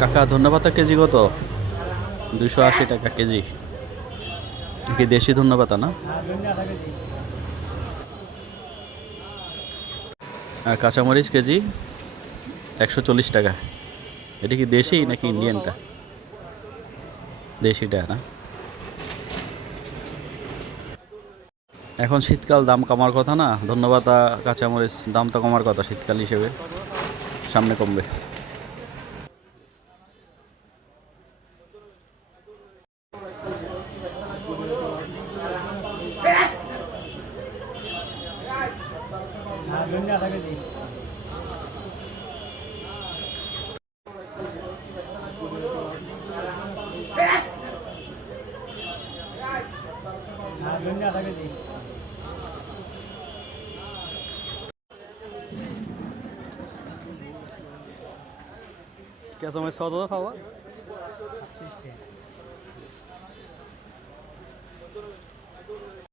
কাকা ধন্যবাদ কেজি কত? 280 টাকা কেজি। কি দেশি ধন্যবাদ না? আর কাঁচামরিচ কেজি 140 টাকা। এটা কি দেশি নাকি ইন্ডিয়ানটা? দেশিটা না? এখন শীতকাল, দাম কমার কথা না? ধন্যবাদ কাঁচামরিচ দাম তো কমার কথা শীতকাল হিসেবে, সামনে কমবে। কাঁচামরিচ কত খাওয়া?